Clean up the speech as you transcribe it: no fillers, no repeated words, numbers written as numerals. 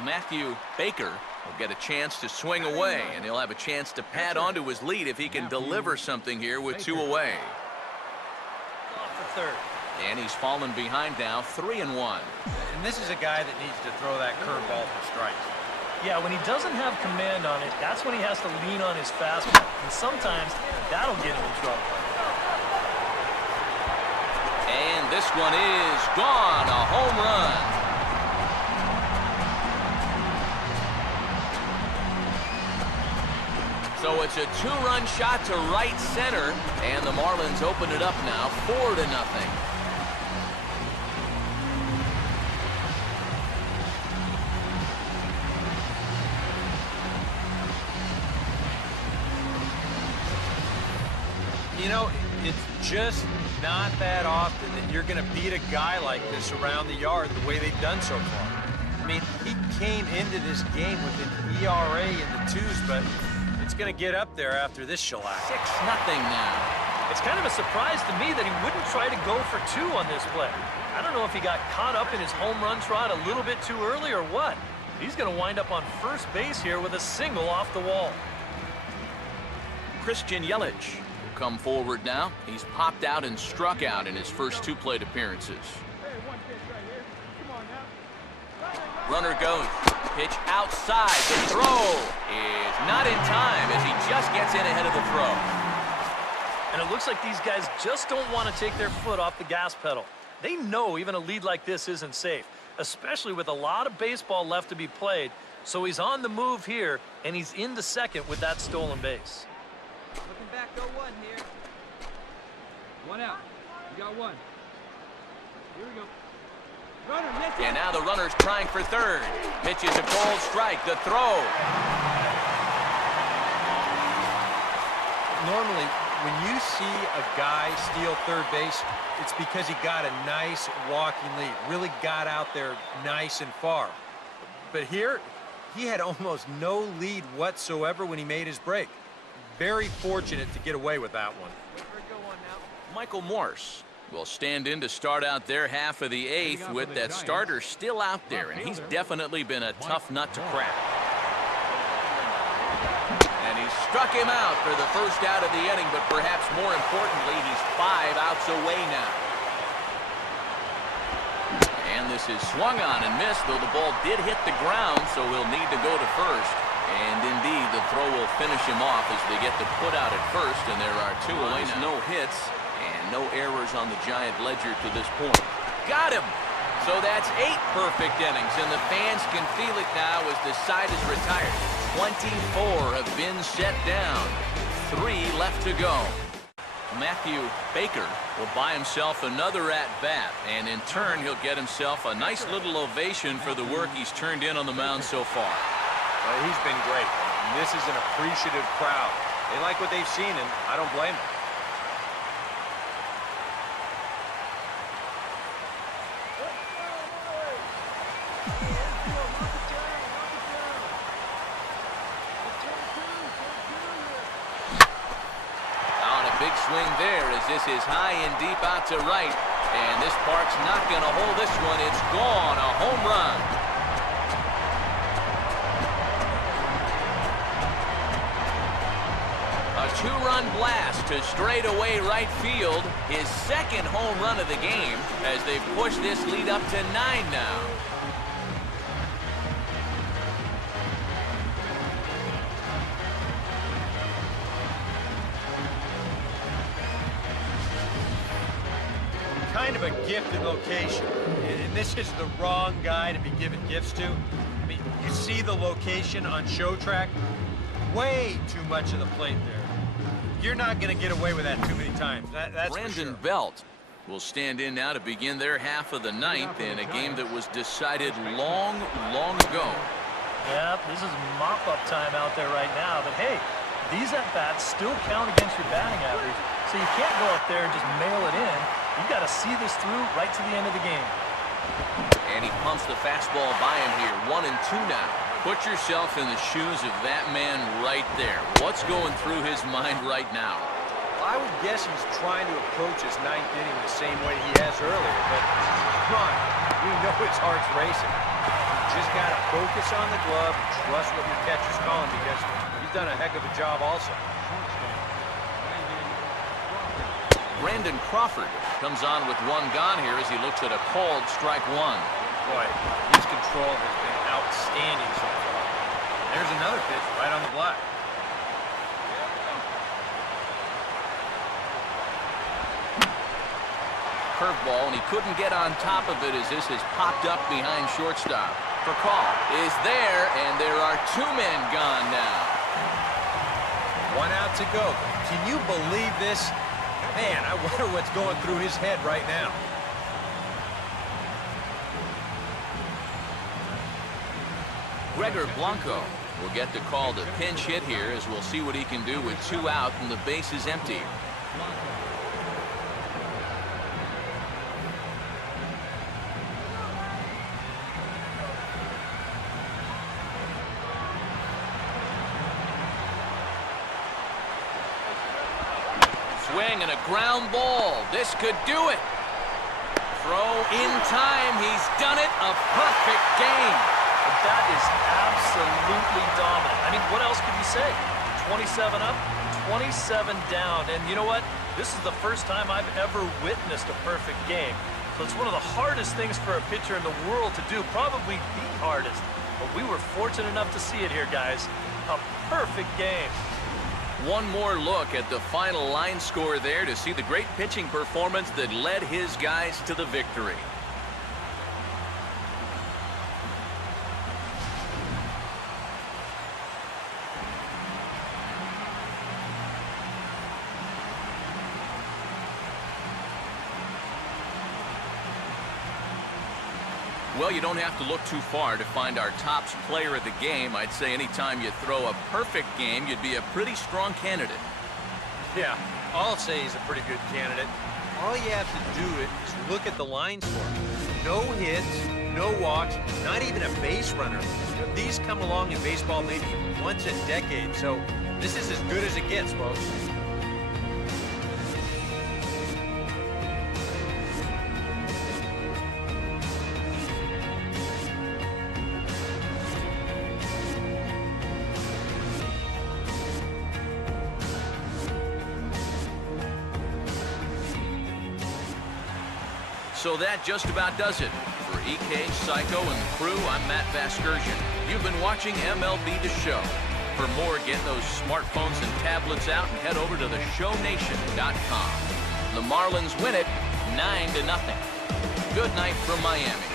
Matthew Baker will get a chance to swing away, and he'll have a chance to pad onto his lead if he can deliver something here with 2 away. Off the third. And he's fallen behind now, 3-1. And this is a guy that needs to throw that curveball for strikes. Yeah, when he doesn't have command on it, that's when he has to lean on his fastball. And sometimes that'll get him in trouble. And this one is gone, a home run. So it's a 2-run shot to right center, and the Marlins open it up now, 4-0. You know, it's just not that often that you're going to beat a guy like this around the yard the way they've done so far. I mean, he came into this game with an ERA in the 2s, but it's going to get up there after this shellac. 6-0 now. It's kind of a surprise to me that he wouldn't try to go for 2 on this play. I don't know if he got caught up in his home run trot a little bit too early or what. He's going to wind up on first base here with a single off the wall. Christian Yelich will come forward now. He's popped out and struck out in his first 2 plate appearances. Runner goes. Pitch outside. The throw is not in time as he just gets in ahead of the throw. And it looks like these guys just don't want to take their foot off the gas pedal. They know even a lead like this isn't safe, especially with a lot of baseball left to be played. So he's on the move here, and he's into second with that stolen base. Looking back, go 1 here. 1 out. You got 1. Here we go. Runner, yes, And now the runner's trying for third. Pitches a cold strike. The throw. Normally, when you see a guy steal third base, it's because he got a nice walking lead, really got out there nice and far. But here, he had almost no lead whatsoever when he made his break. Very fortunate to get away with that one. Michael Morse will stand in to start out their half of the 8th with that starter still out there, and he's definitely been a tough nut to crack. And he struck him out for the first out of the inning, but perhaps more importantly, he's 5 outs away now. And this is swung on and missed, though the ball did hit the ground, so he'll need to go to first. And indeed, the throw will finish him off as they get the put out at first, and there are 2 away now. No hits and no errors on the Giant ledger to this point. Got him! So that's 8 perfect innings, and the fans can feel it now as the side is retired. 24 have been set down. 3 left to go. Matthew Baker will buy himself another at-bat, and in turn, he'll get himself a nice little ovation for the work he's turned in on the mound so far. Well, he's been great. And this is an appreciative crowd. They like what they've seen, and I don't blame them. On a big swing there as this is high and deep out to right. And this park's not going to hold this one. It's gone. A home run. A 2-run blast to straightaway right field. His second home run of the game as they push this lead up to 9 now. Kind of a gifted location, and this is the wrong guy to be giving gifts to. I mean, you see the location on Show Track, way too much of the plate there. You're not going to get away with that too many times. That's Brandon for sure. Belt will stand in now to begin their half of the 9th in a game that was decided long ago. Yeah, this is mop-up time out there right now, but hey, these at-bats still count against your batting average, so you can't go up there and just mail it in. You've got to see this through right to the end of the game. And he pumps the fastball by him here. 1-2 now. Put yourself in the shoes of that man right there. What's going through his mind right now? I would guess he's trying to approach his 9th inning the same way he has earlier, but come on, we know his heart's racing. just got to focus on the glove and trust what your catcher's calling, because he's done a heck of a job also. Brandon Crawford comes on with one gone here as he looks at a called strike one. Boy, his control has been outstanding so far. There's another pitch right on the block. Curveball, and he couldn't get on top of it as this has popped up behind shortstop. For call is there, and there are two men gone now. One out to go. Can you believe this? Man, I wonder what's going through his head right now. Gregor Blanco will get the call to pinch hit here, as we'll see what he can do with two out and the base is empty. Swing and a ground ball. This could do it. Throw in time. He's done it. A perfect game. That is absolutely dominant. I mean, what else could you say? 27 up, 27 down. And you know what? This is the first time I've ever witnessed a perfect game. So it's one of the hardest things for a pitcher in the world to do, probably the hardest. But we were fortunate enough to see it here, guys. A perfect game. One more look at the final line score there to see the great pitching performance that led his guys to the victory. Well, you don't have to look too far to find our top player of the game. I'd say anytime you throw a perfect game, you'd be a pretty strong candidate. Yeah, I'll say he's a pretty good candidate. All you have to do is look at the line score. No hits, no walks, not even a base runner. You know, these come along in baseball maybe once a decade, so this is as good as it gets, folks. So that just about does it. For EK, Psycho, and the crew, I'm Matt Vasgersian. You've been watching MLB The Show. For more, get those smartphones and tablets out and head over to theshownation.com. The Marlins win it 9-0. Good night from Miami.